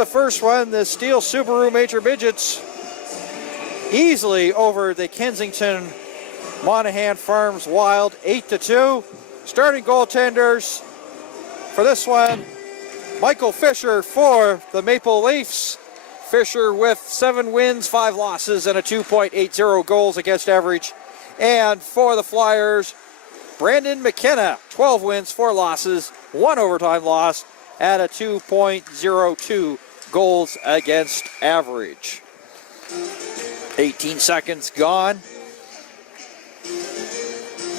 the first one. The Steel Subaru Major Midgets easily over the Kensington Monahan Farms Wild, 8-2. Starting goaltenders for this one, Michael Fisher for the Maple Leafs. Fisher with 7 wins, 5 losses, and a 2.80 goals against average. And for the Flyers, Brandon McKenna, 12 wins, 4 losses, 1 overtime loss, and a 2.02 goals against average. 18 seconds gone.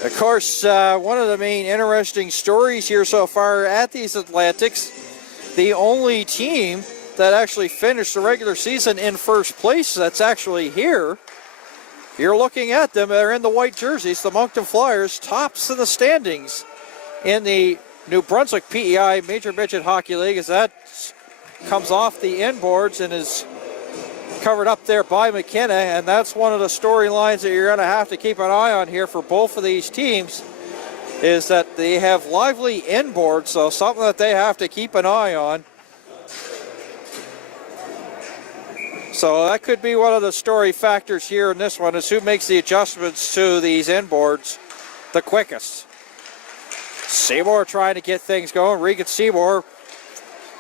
Of course, one of the main interesting stories here so far at these Atlantics, the only team that actually finished the regular season in first place that's actually here. You're looking at them, they're in the white jerseys, the Moncton Flyers, tops of the standings in the New Brunswick PEI Major Midget Hockey League, as that comes off the inboards and is covered up there by McKenna, and that's one of the storylines that you're going to have to keep an eye on here for both of these teams, is that they have lively inboards, so something that they have to keep an eye on. So that could be one of the story factors here in this one, is who makes the adjustments to these inboards the quickest. Seymour trying to get things going. Regan Seymour,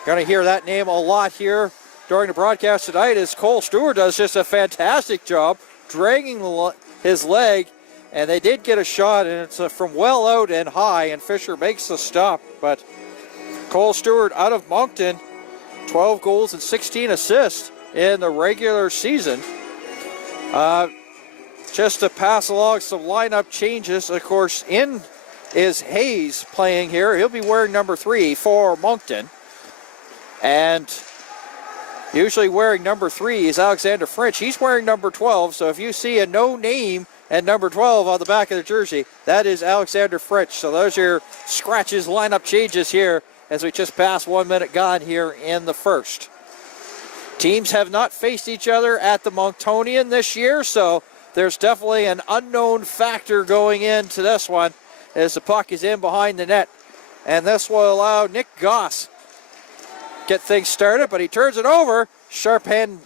going to hear that name a lot here during the broadcast tonight, as Cole Stewart does just a fantastic job dragging his leg, and they did get a shot, and it's from well out and high, and Fisher makes the stop. But Cole Stewart out of Moncton, 12 goals and 16 assists in the regular season. Just to pass along some lineup changes, of course, in is Hayes playing here. He'll be wearing number 3 for Moncton. And usually wearing number 3 is Alexander French. He's wearing number 12, so if you see a no name and number 12 on the back of the jersey, that is Alexander French. So those are your scratches lineup changes here as we just passed 1 minute gone here in the first. Teams have not faced each other at the Monctonian this year, so there's definitely an unknown factor going into this one as the puck is in behind the net. And this will allow Nick Goss get things started, but he turns it over. Sharp hand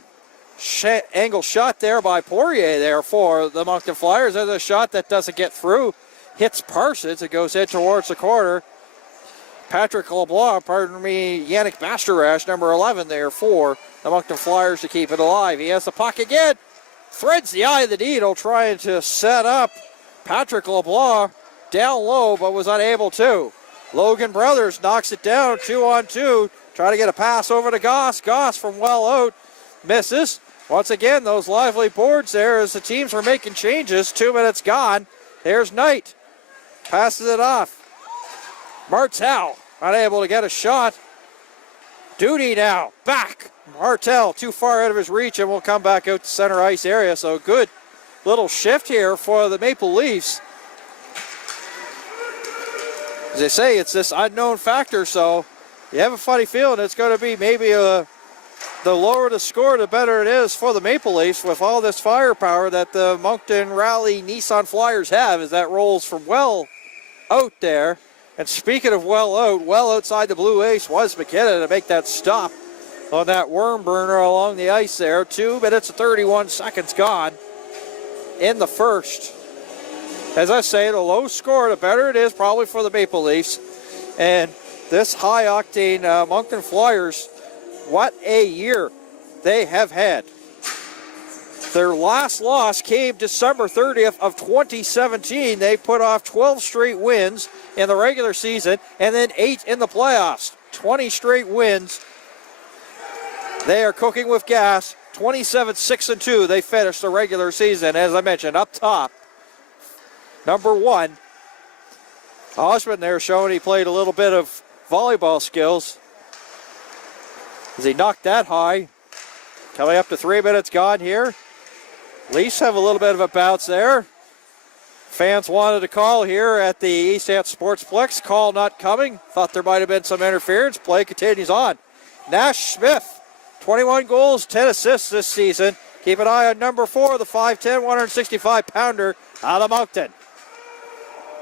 angle shot there by Poirier there for the Moncton Flyers. There's a shot that doesn't get through. Hits Parsons. It goes in towards the corner. Patrick LeBlanc, Yannick Bastarash, number 11 there for the Moncton Flyers to keep it alive. He has the puck again. Threads the eye of the needle trying to set up Patrick LeBlanc down low, but was unable to. Logan Brothers knocks it down 2-on-2. Try to get a pass over to Goss. Goss from well out misses. Once again, those lively boards there as the teams were making changes. 2 minutes gone. There's Knight. Passes it off. Martel unable to get a shot. Duty now. Back. Martel too far out of his reach and will come back out to center ice area. So good little shift here for the Maple Leafs. As I say, it's this unknown factor, so you have a funny feeling it's going to be maybe the lower the score, the better it is for the Maple Leafs with all this firepower that the Moncton Rally Nissan Flyers have, as that rolls from well out there. And speaking of well out, well outside the blue ace was McKenna to make that stop on that worm burner along the ice there. 2 minutes and 31 seconds gone in the first. As I say, the low score, the better it is probably for the Maple Leafs. And this high-octane Moncton Flyers, what a year they have had. Their last loss came December 30th of 2017. They put off 12 straight wins in the regular season and then 8 in the playoffs. 20 straight wins. They are cooking with gas. 27-6-2. They finished the regular season, as I mentioned, up top. Number 1. Osmond there showing he played a little bit of volleyball skills as he knocked that high. Coming up to 3 minutes gone here. Leafs have a little bit of a bounce there. Fans wanted to call here at the East Ant Sportsplex. Call not coming. Thought there might have been some interference. Play continues on. Nash Smith, 21 goals, 10 assists this season. Keep an eye on number 4, the 5'10", 165-pounder out of Moncton.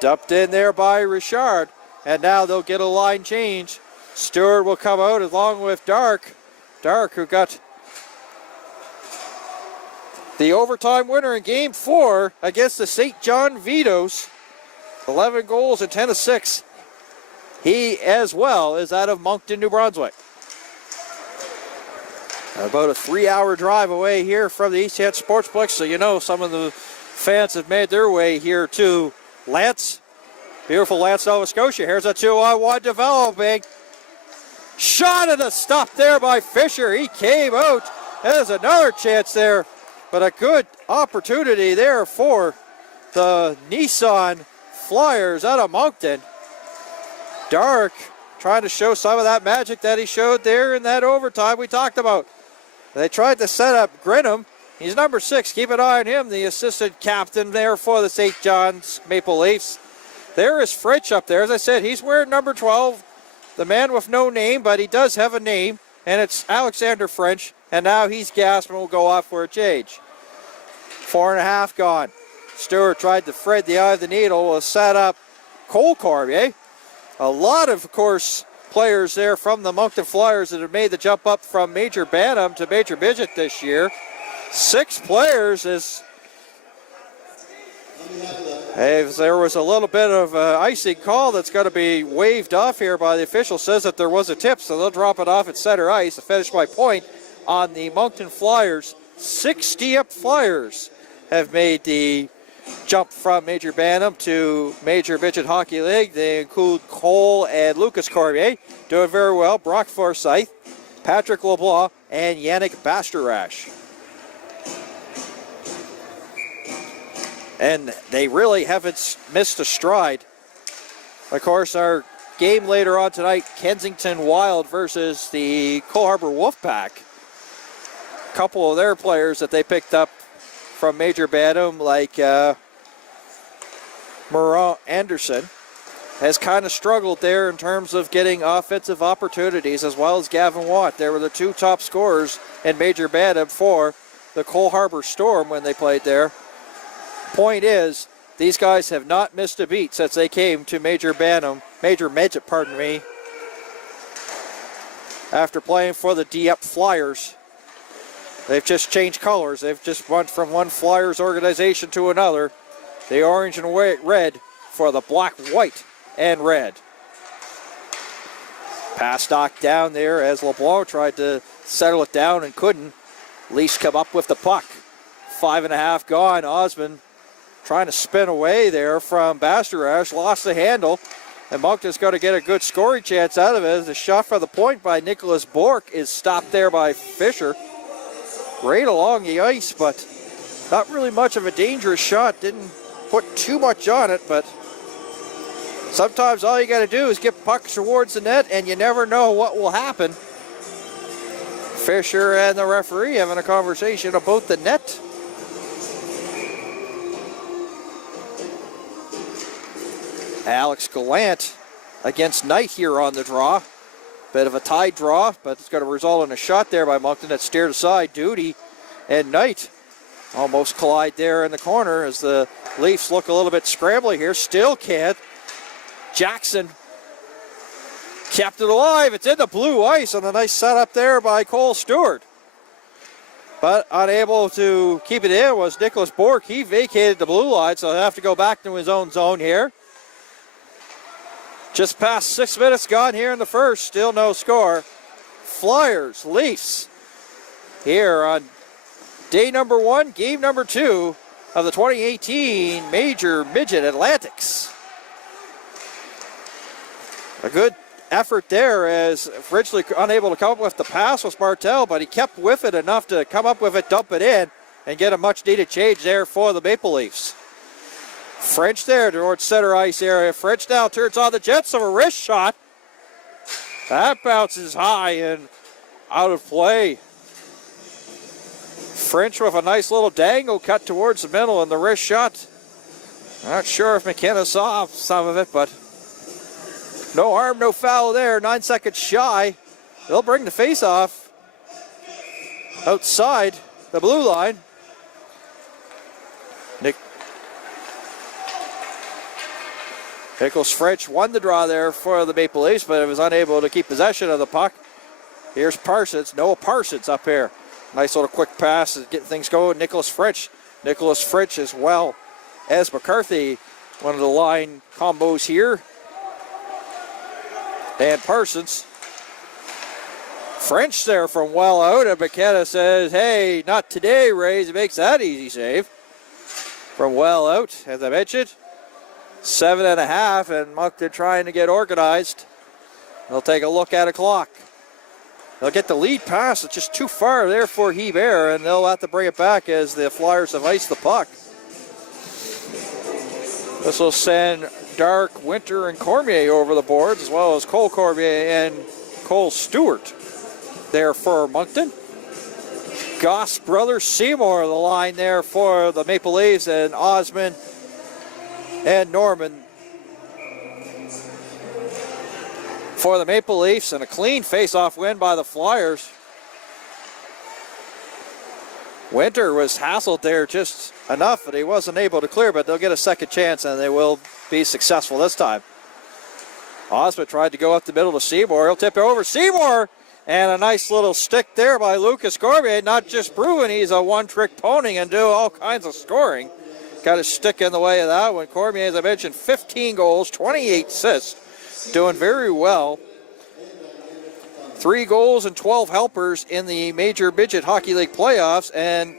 Dumped in there by Richard. And now they'll get a line change. Stewart will come out along with Dark. Dark, who got the overtime winner in Game 4 against the St. John Vitoes. 11 goals and 10 assists. He, as well, is out of Moncton, New Brunswick. About a 3-hour drive away here from the East End Sportsplex, so you know some of the fans have made their way here to Lance. Beautiful Lance, Nova Scotia. Here's a 2-on-1 developing. Shot at a stop there by Fisher. He came out. There's another chance there, but a good opportunity there for the Nissan Flyers out of Moncton. Dark trying to show some of that magic that he showed there in that overtime we talked about. They tried to set up Grinham. He's number 6. Keep an eye on him, the assistant captain there for the St. John's Maple Leafs. There is French up there. As I said, he's wearing number 12, the man with no name, but he does have a name, and it's Alexander French, and now he's gasped and will go off for a change. 4.5 gone. Stewart tried to thread the eye of the needle, will set up Cole Cormier. A lot of course, players there from the Moncton Flyers that have made the jump up from Major Bantam to Major Midget this year. 6 players as there was a little bit of icing call that's going to be waved off here by the official. Says that there was a tip, so they'll drop it off at center ice to finish by point on the Moncton Flyers. 60 up Flyers have made the jump from Major Bantam to Major Midget Hockey League. They include Cole and Lucas Cormier, doing very well. Brock Forsyth, Patrick LeBlanc, and Yannick Bastarash. And they really haven't missed a stride. Of course, our game later on tonight, Kensington Wild versus the Cole Harbour Wolfpack. A couple of their players that they picked up from Major Bantam, like Moran Anderson, has kind of struggled there in terms of getting offensive opportunities, as well as Gavin Watt. They were the 2 top scorers in Major Bantam for the Cole Harbour Storm when they played there. Point is, these guys have not missed a beat since they came to Major Midget, after playing for the D-Up Flyers. They've just changed colors. They've just went from one Flyers organization to another. The orange and red for the black, white, and red. Pass knocked down there as LeBlanc tried to settle it down and couldn't. Leafs come up with the puck. 5.5 gone. Osmond trying to spin away there from Bastarash. Lost the handle. And Moncton's going to get a good scoring chance out of it. The shot for the point by Nicholas Bork is stopped there by Fisher. Right along the ice, but not really much of a dangerous shot. Didn't put too much on it, but sometimes all you got to do is get pucks towards the net, and you never know what will happen. Fisher and the referee having a conversation about the net. Alex Gallant against Knight here on the draw. Bit of a tied draw, but it's going to result in a shot there by Moncton that's steered aside. Duty and Knight almost collide there in the corner as the Leafs look a little bit scrambly here. Still can't. Jackson kept it alive. It's in the blue ice on a nice setup there by Cole Stewart. But unable to keep it in was Nicholas Bork. He vacated the blue line, so he'll have to go back to his own zone here. Just past 6 minutes gone here in the first. Still no score. Flyers, Leafs here on day number 1, game number 2 of the 2018 Major Midget Atlantics. A good effort there as Ridgely unable to come up with the pass was Martel, but he kept with it enough to come up with it, dump it in, and get a much needed change there for the Maple Leafs. French there towards center ice area. French now turns on the Jets of a wrist shot. That bounces high and out of play. French with a nice little dangle cut towards the middle and the wrist shot. Not sure if McKenna saw some of it, but no harm, no foul there. 9 seconds shy. They'll bring the face off outside the blue line. Nicholas French won the draw there for the Maple Leafs, but was unable to keep possession of the puck. Here's Parsons. Noah Parsons up here. Nice little quick pass to get things going. Nicholas French. Nicholas French as well as McCarthy. One of the line combos here. And Parsons. French there from well out, and McKenna says, hey, not today, Rays. He makes that easy save. From well out, as I mentioned. 7.5, and Moncton trying to get organized. They'll take a look at a clock. They'll get the lead pass. It's just too far there for Hebert, and they'll have to bring it back as the Flyers have iced the puck. This will send Dark, Winter, and Cormier over the boards, as well as Cole Cormier and Cole Stewart there for Moncton. Goss brothers Seymour, the line there for the Maple Leafs, and Osmond and Norman for the Maple Leafs, and a clean face-off win by the Flyers. Winter was hassled there just enough that he wasn't able to clear, but they'll get a second chance and they will be successful this time. Osmond tried to go up the middle to Seymour. He'll tip it over. Seymour! And a nice little stick there by Lucas Cormier. Not just proving he's a one-trick pony and do all kinds of scoring. Got his stick in the way of that one. Cormier, as I mentioned, 15 goals, 28 assists. Doing very well. 3 goals and 12 helpers in the Major Midget Hockey League playoffs, and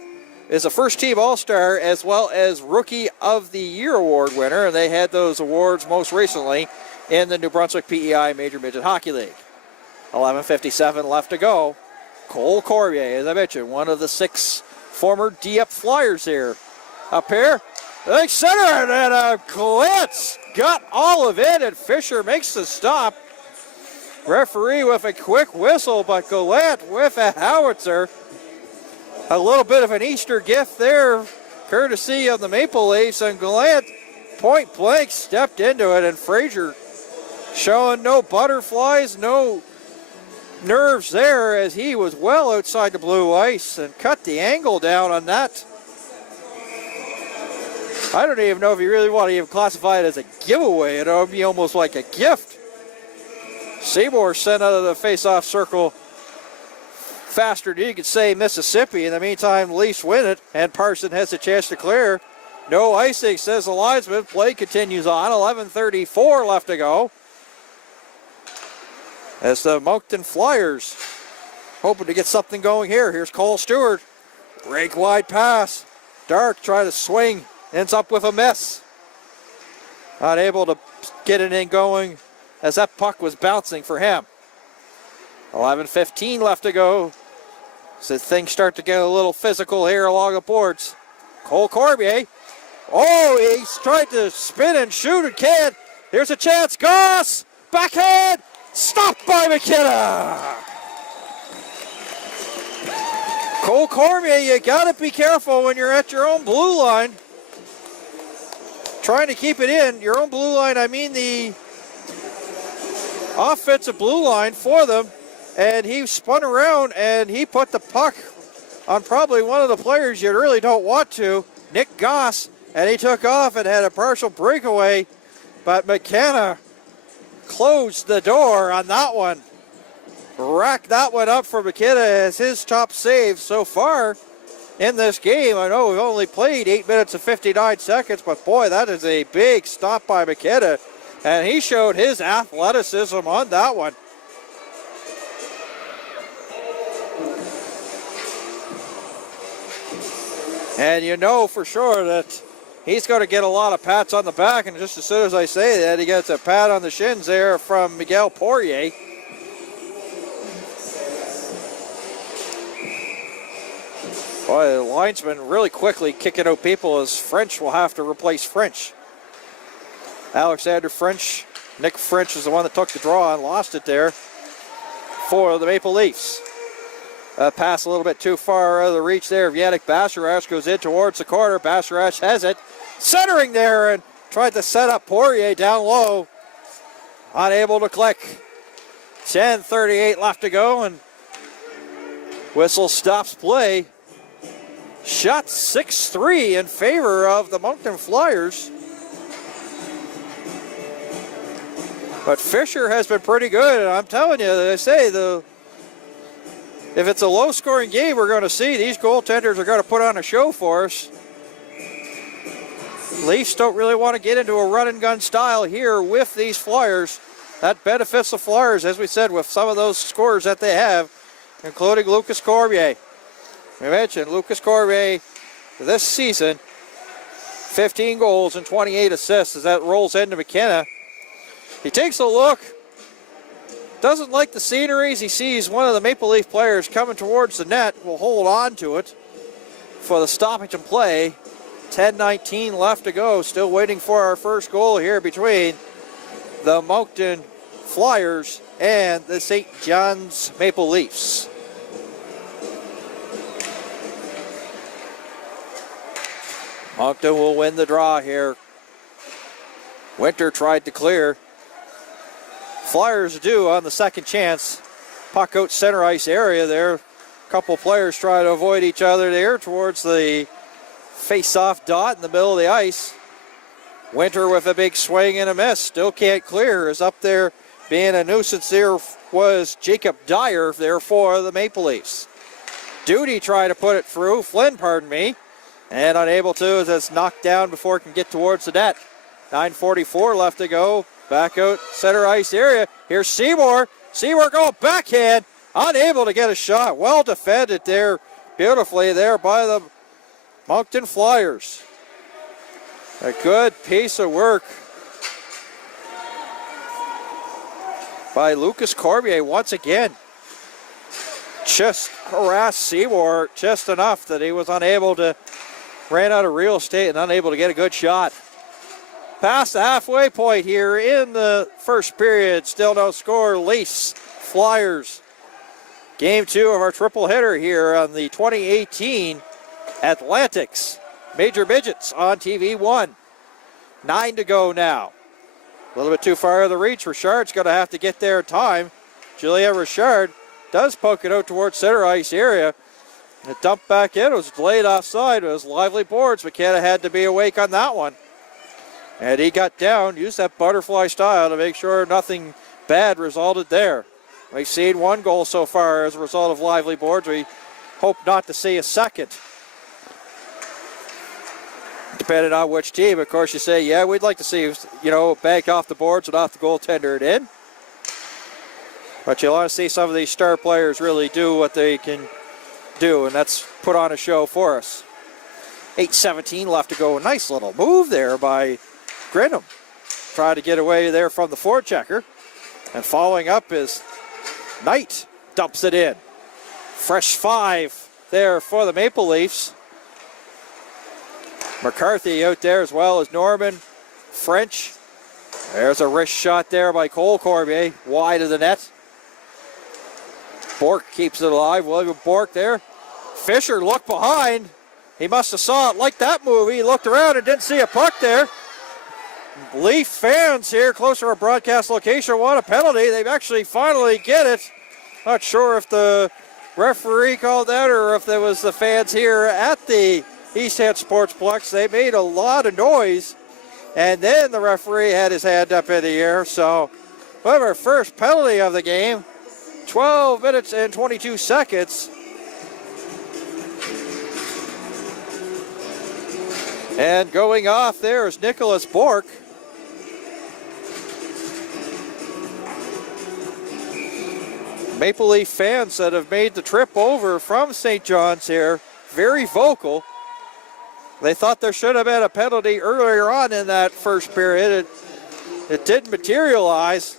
is a first-team All-Star as well as Rookie of the Year award winner. And they had those awards most recently in the New Brunswick PEI Major Midget Hockey League. 11:57 left to go. Cole Cormier, as I mentioned, one of the 6 former Dieppe Flyers here. Up here, they center it, and a glance got all of it, and Fisher makes the stop. Referee with a quick whistle, but Gallant with a howitzer. A little bit of an Easter gift there, courtesy of the Maple Leafs, and Gallant point blank stepped into it, and Fraser showing no butterflies, no nerves there, as he was well outside the blue ice and cut the angle down on that. I don't even know if you really want to even classify it as a giveaway. It would be almost like a gift. Seymour sent out of the face-off circle faster than you could say Mississippi. In the meantime, the Leafs win it, and Parson has a chance to clear. No icing, says the linesman. Play continues on. 11:34 left to go, as the Moncton Flyers hoping to get something going here. Here's Cole Stewart. Break wide pass. Dark trying to swing. Ends up with a miss. Not able to get it in going as that puck was bouncing for him. 11:15 left to go. So things start to get a little physical here along the boards. Cole Cormier. Oh, he's tried to spin and shoot and can't. Here's a chance. Goss! Backhand! Stopped by McKenna. Cole Cormier, you got to be careful when you're at your own blue line. Trying to keep it in. Your own blue line, I mean the offensive blue line for them. And he spun around and he put the puck on probably one of the players you really don't want to, Nick Goss. And he took off and had a partial breakaway. But McKenna closed the door on that one. Racked that one up for McKenna as his top save so far in this game. I know we've only played 8 minutes and 59 seconds, but boy, that is a big stop by McKenna. And he showed his athleticism on that one. And you know for sure that he's going to get a lot of pats on the back, and just as soon as I say that, he gets a pat on the shins there from Miguel Poirier. Boy, the linesman really quickly kicking out people, as French will have to replace French. Alexander French, Nick French is the one that took the draw and lost it there for the Maple Leafs. Pass a little bit too far out of the reach there. Yannick Bassarash goes in towards the corner. Bassarash has it. Centering there and tried to set up Poirier down low. Unable to click. 10:38 left to go, and whistle stops play. Shot 6-3 in favor of the Moncton Flyers. But Fisher has been pretty good, and I'm telling you, they say the if it's a low-scoring game, we're going to see these goaltenders are going to put on a show for us. Leafs don't really want to get into a run-and-gun style here with these Flyers. That benefits the Flyers, as we said, with some of those scores that they have, including Lucas Cormier. We mentioned Lucas Cormier this season, 15 goals and 28 assists as that rolls into McKenna. He takes a look, doesn't like the sceneries. He sees one of the Maple Leaf players coming towards the net, will hold on to it for the stoppage and play. 10:19 left to go, still waiting for our first goal here between the Moncton Flyers and the St. John's Maple Leafs. Moncton will win the draw here. Winter tried to clear. Flyers do on the second chance. Puck out center ice area there. A couple players try to avoid each other there towards the face-off dot in the middle of the ice. Winter with a big swing and a miss. Still can't clear. Is up there being a nuisance. There was Jacob Dyer there for the Maple Leafs. Duty tried to put it through. Flynn, pardon me. And unable to as it's knocked down before it can get towards the net. 9:44 left to go. Back out center ice area. Here's Seymour. Seymour going backhand. Unable to get a shot. Well defended there. Beautifully there by the Moncton Flyers. A good piece of work by Lucas Cormier once again. Just harassed Seymour just enough that he was unable to, ran out of real estate and unable to get a good shot. Past the halfway point here in the first period. Still no score. Leafs, Flyers. Game 2 of our triple hitter here on the 2018 Atlantics Major Midgets on TV1. 9 to go now. A little bit too far of the reach. Richard's going to have to get there in time. Juliet Richard does poke it out towards center ice area. It dumped back in. It was delayed offside. It was lively boards. McKenna had to be awake on that one. And he got down, used that butterfly style to make sure nothing bad resulted there. We've seen one goal so far as a result of lively boards. We hope not to see a second. Depending on which team, of course, you say, yeah, we'd like to see, bagged off the boards and off the goaltender it in. But you want to see some of these star players really do what they can do, and that's put on a show for us. 8:17 left to go. A nice little move there by Grinham. Trying to get away there from the forechecker. And following up is Knight. Dumps it in. Fresh 5 there for the Maple Leafs. McCarthy out there as well as Norman. French. There's a wrist shot there by Cole Cormier. Wide of the net. Bork keeps it alive. William Bork there. Fisher looked behind. He must have saw it like that movie. He looked around and didn't see a puck there. Leaf fans here close to our broadcast location want a penalty. They actually finally get it. Not sure if the referee called that or if there was the fans here at the East End Sportsplex. They made a lot of noise. And then the referee had his hand up in the air. So, our first penalty of the game. 12 minutes and 22 seconds. And going off there is Nicholas Bork. Maple Leaf fans that have made the trip over from St. John's here, very vocal. They thought there should have been a penalty earlier on in that first period. It didn't materialize.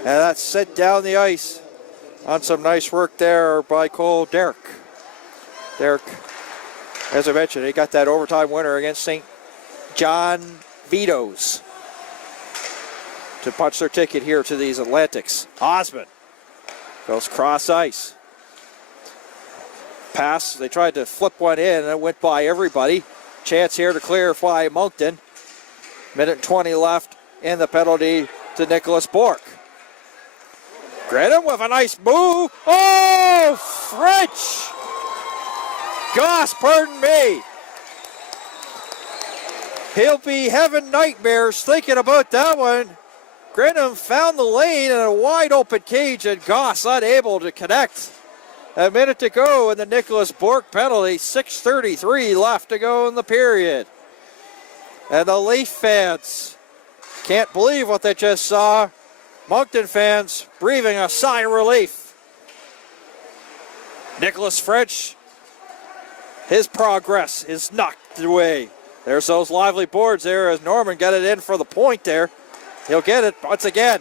And that's sent down the ice on some nice work there by Cole Derrick. Derrick, as I mentioned, he got that overtime winner against St. John Vito's to punch their ticket here to these Atlantics. Osmond goes cross ice. Pass, they tried to flip one in and it went by everybody. Chance here to clarify Moncton. Minute and 20 left in the penalty to Nicholas Bork. Grenham with a nice move. Oh, French! Gosh, pardon me. He'll be having nightmares thinking about that one. Grinham found the lane in a wide open cage, and Goss unable to connect. A minute to go in the Nicholas Bourque penalty. 6:33 left to go in the period. And the Leaf fans can't believe what they just saw. Moncton fans breathing a sigh of relief. Nicholas French, his progress is knocked away. There's those lively boards there as Norman got it in for the point there. He'll get it once again.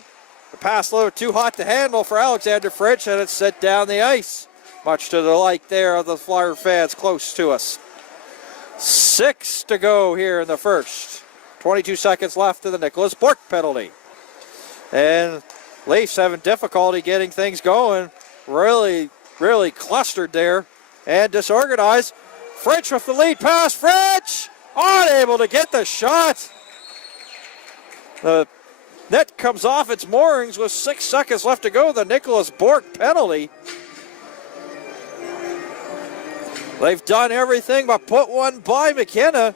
The pass a little too hot to handle for Alexander French, and it's set down the ice. Much to the delight there of the Flyer fans close to us. 6 to go here in the first. 22 seconds left to the Nicholas Bourque penalty. And Leafs having difficulty getting things going. Really clustered there and disorganized. French with the lead pass. French unable to get the shot. The net comes off its moorings with 6 seconds left to go. The Nicholas Bourque penalty. They've done everything but put one by McKenna.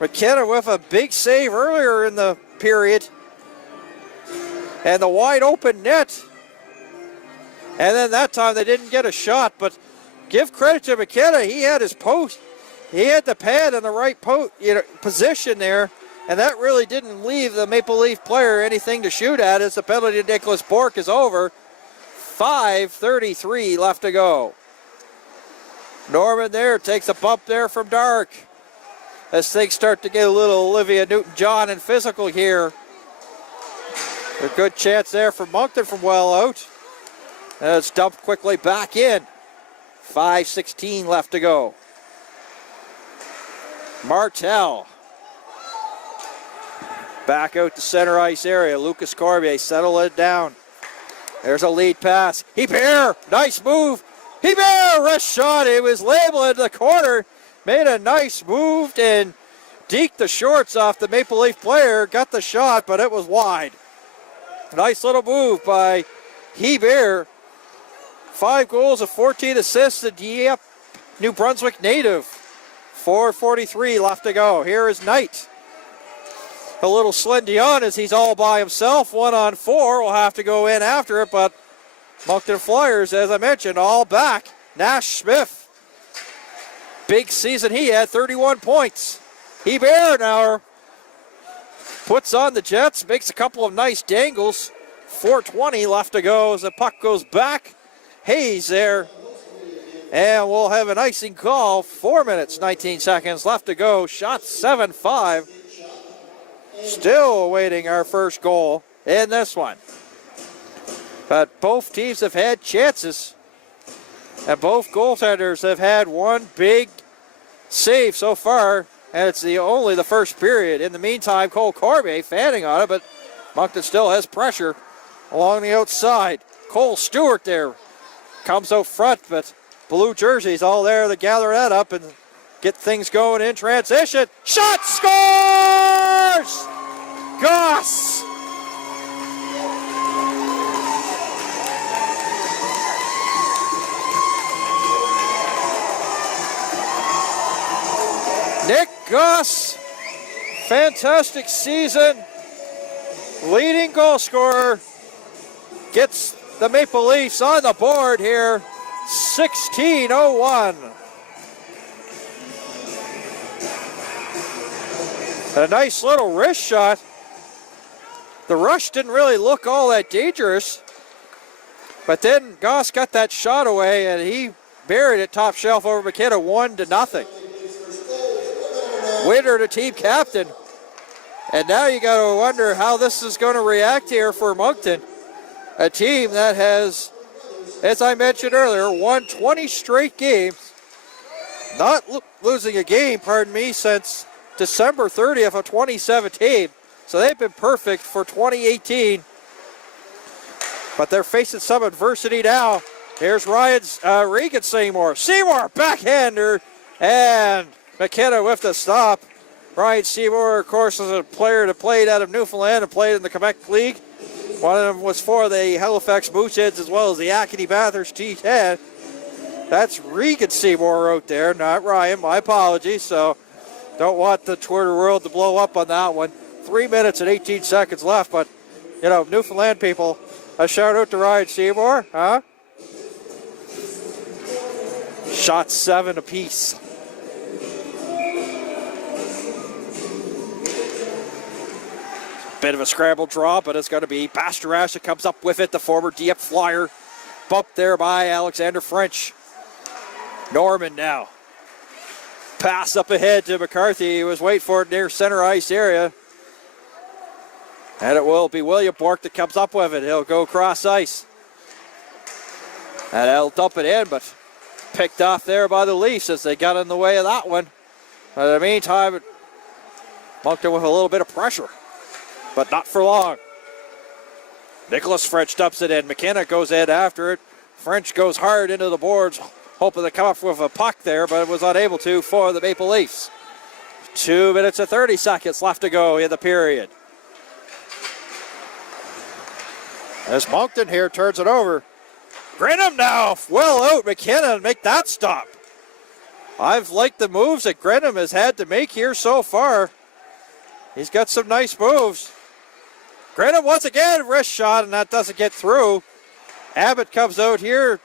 McKenna with a big save earlier in the period. And the wide open net. And then that time they didn't get a shot, but give credit to McKenna. He had his post. He had the pad in the right position there, and that really didn't leave the Maple Leaf player anything to shoot at as the penalty to Nicholas Bourque is over. 5:33 left to go. Norman there takes a bump there from Dark as things start to get a little Olivia Newton-John and physical here. A good chance there for Moncton from well out. And it's dumped quickly back in. 5:16 left to go. Martel. Back out to center ice area. Lucas Corbier settle it down. There's a lead pass. Hebert, nice move. Hebert, wrist shot. It was labeled in the corner. Made a nice move and deked the shorts off the Maple Leaf player. Got the shot, but it was wide. Nice little move by Hebert. 5 goals and 14 assists. The Dieppe, New Brunswick native. 4:43 left to go. Here is Knight. A little Celine Dion as he's all by himself. 1-on-4. Will have to go in after it, but Moncton Flyers, as I mentioned, all back. Nash Smith. Big season he had, 31 points. Hebert now puts on the Jets, makes a couple of nice dangles. 4:20 left to go as the puck goes back. Hayes there. And we'll have an icing call. 4 minutes, 19 seconds left to go. Shot 7-5. Still awaiting our first goal in this one. But both teams have had chances. And both goaltenders have had one big save so far. And it's only the first period. In the meantime, Cole Corbier fanning on it, but Moncton still has pressure along the outside. Cole Stewart there comes out front, but blue jerseys all there to gather that up and get things going in transition. Shot, scores! Goss! Nick Goss, fantastic season, leading goal scorer, gets the Maple Leafs on the board here, 16:01. A nice little wrist shot. The rush didn't really look all that dangerous, but then Goss got that shot away and he buried it top shelf over McKenna, 1-0. Winter to team captain. And now you got to wonder how this is going to react here for Moncton. A team that has, as I mentioned earlier, won 20 straight games. Not losing a game, since December 30th of 2017. So they've been perfect for 2018. But they're facing some adversity now. Here's Regan Seymour. Seymour, backhander, and McKenna with the stop. Ryan Seymour, of course, is a player that played out of Newfoundland and played in the Quebec League. One of them was for the Halifax Mooseheads as well as the Acadie Bathurst T10. That's Regan Seymour out there, not Ryan. My apologies. So don't want the Twitter world to blow up on that one. 3 minutes and 18 seconds left, but Newfoundland people, a shout out to Ryan Seymour, huh? Shot 7 apiece. Bit of a scramble draw, but it's going to be Bastarash that comes up with it, the former Dieppe Flyer. Bumped there by Alexander French. Norman now. Pass up ahead to McCarthy. He was waiting for it near center ice area. And it will be William Bork that comes up with it. He'll go cross ice. And he'll dump it in, but picked off there by the Leafs as they got in the way of that one. But in the meantime, Moncton with a little bit of pressure, but not for long. Nicholas French dumps it in. McKenna goes in after it. French goes hard into the boards, hoping to come up with a puck there, but was unable to for the Maple Leafs. 2 minutes and 30 seconds left to go in the period. As Moncton here turns it over. Grenham now, well out. McKenna make that stop. I've liked the moves that Grenham has had to make here so far. He's got some nice moves. Grenham once again, wrist shot, and that doesn't get through. Abbott comes out here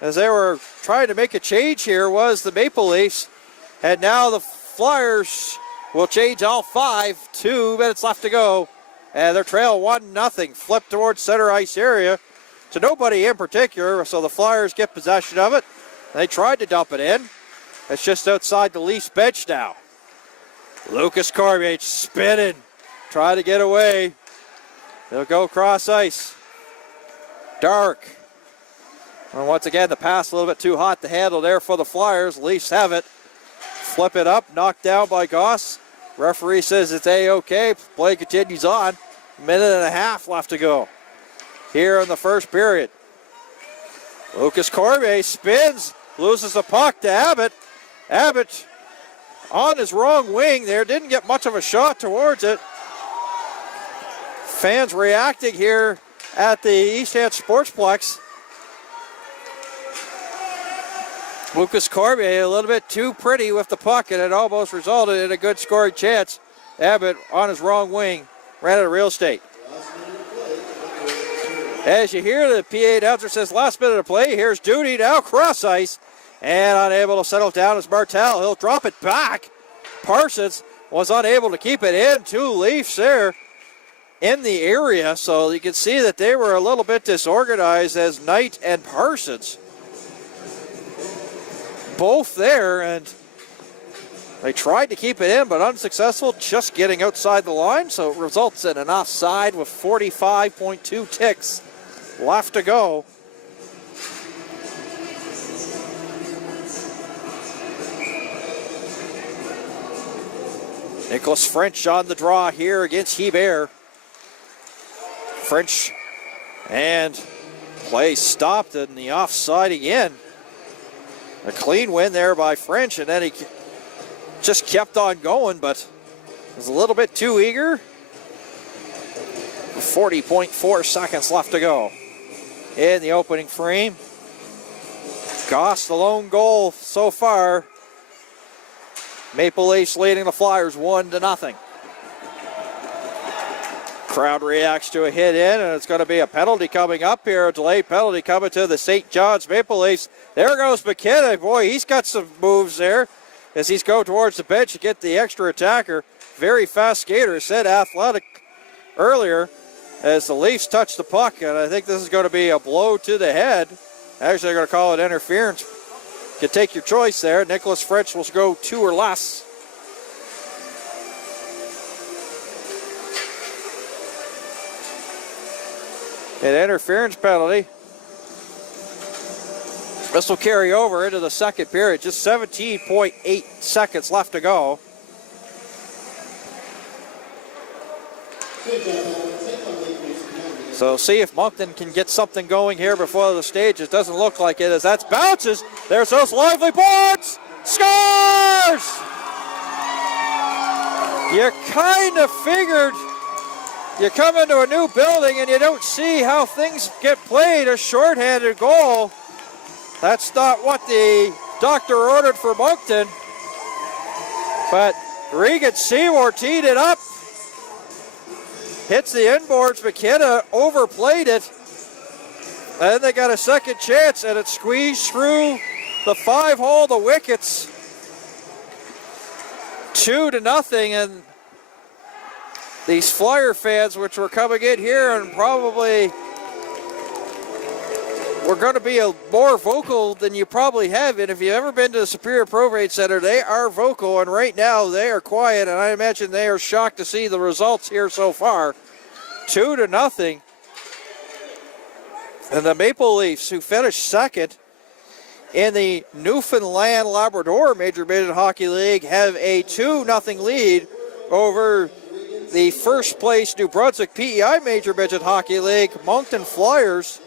as they were trying to make a change here was the Maple Leafs. And now the Flyers will change all 5. 2 minutes left to go. And they're trail 1-0. Flip towards center ice area to nobody in particular. So the Flyers get possession of it. They tried to dump it in. It's just outside the Leafs bench now. Lucas Cormier spinning. Try to get away. They'll go cross ice. Dark. And once again, the pass a little bit too hot to handle there for the Flyers. Leafs have it. Flip it up. Knocked down by Goss. Referee says it's A-OK. Play continues on. Minute and a half left to go here in the first period. Lucas Cormier spins. Loses the puck to Abbott. Abbott on his wrong wing there. Didn't get much of a shot towards it. Fans reacting here at the Eastham Sportsplex. Lucas Cormier a little bit too pretty with the puck, and it almost resulted in a good scoring chance. Abbott on his wrong wing ran out of real estate. As you hear, the PA announcer says last minute of play. Here's Duty now cross ice and unable to settle down as Martel. He'll drop it back. Parsons was unable to keep it in. 2 Leafs there in the area, so you can see that they were a little bit disorganized as Knight and Parsons both there, and they tried to keep it in but unsuccessful, just getting outside the line, so it results in an offside with 45.2 ticks left to go. Nicholas French on the draw here against Hebert. French and play stopped in the offside again. A clean win there by French, and then he just kept on going, but was a little bit too eager. 40.4 seconds left to go in the opening frame. Goss, the lone goal so far. Maple Leafs leading the Flyers 1-0. Crowd reacts to a hit in, and it's going to be a penalty coming up here. A delayed penalty coming to the St. John's Maple Leafs. There goes McKenna. Boy, he's got some moves there as he's going towards the bench to get the extra attacker. Very fast skater, said athletic earlier as the Leafs touch the puck, and I think this is going to be a blow to the head. Actually, they're going to call it interference. You can take your choice there. Nicholas French will go 2 or less. An interference penalty. This will carry over into the second period. Just 17.8 seconds left to go. So see if Moncton can get something going here before the stage. It doesn't look like it as that bounces. There's those lively boards. Scores! You kind of figured you come into a new building and you don't see how things get played. A shorthanded goal. That's not what the doctor ordered for Moncton. But Regan Seymour teed it up. hits the inboards. McKenna overplayed it. And they got a second chance, and it squeezed through the 5-hole, the wickets. 2-0, and these Flyer fans, which were coming in here and probably were going to be more vocal than you probably have. And if you've ever been to the Superior Probate Center, they are vocal, and right now they are quiet, and I imagine they are shocked to see the results here so far. 2-0. And the Maple Leafs, who finished second in the Newfoundland Labrador Major Midget Hockey League, have a 2-0 lead over the first place New Brunswick PEI Major Midget Hockey League, Moncton Flyers.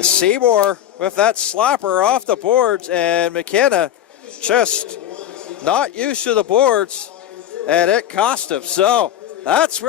Seymour with that slapper off the boards, and McKenna just not used to the boards, and it cost him. So that's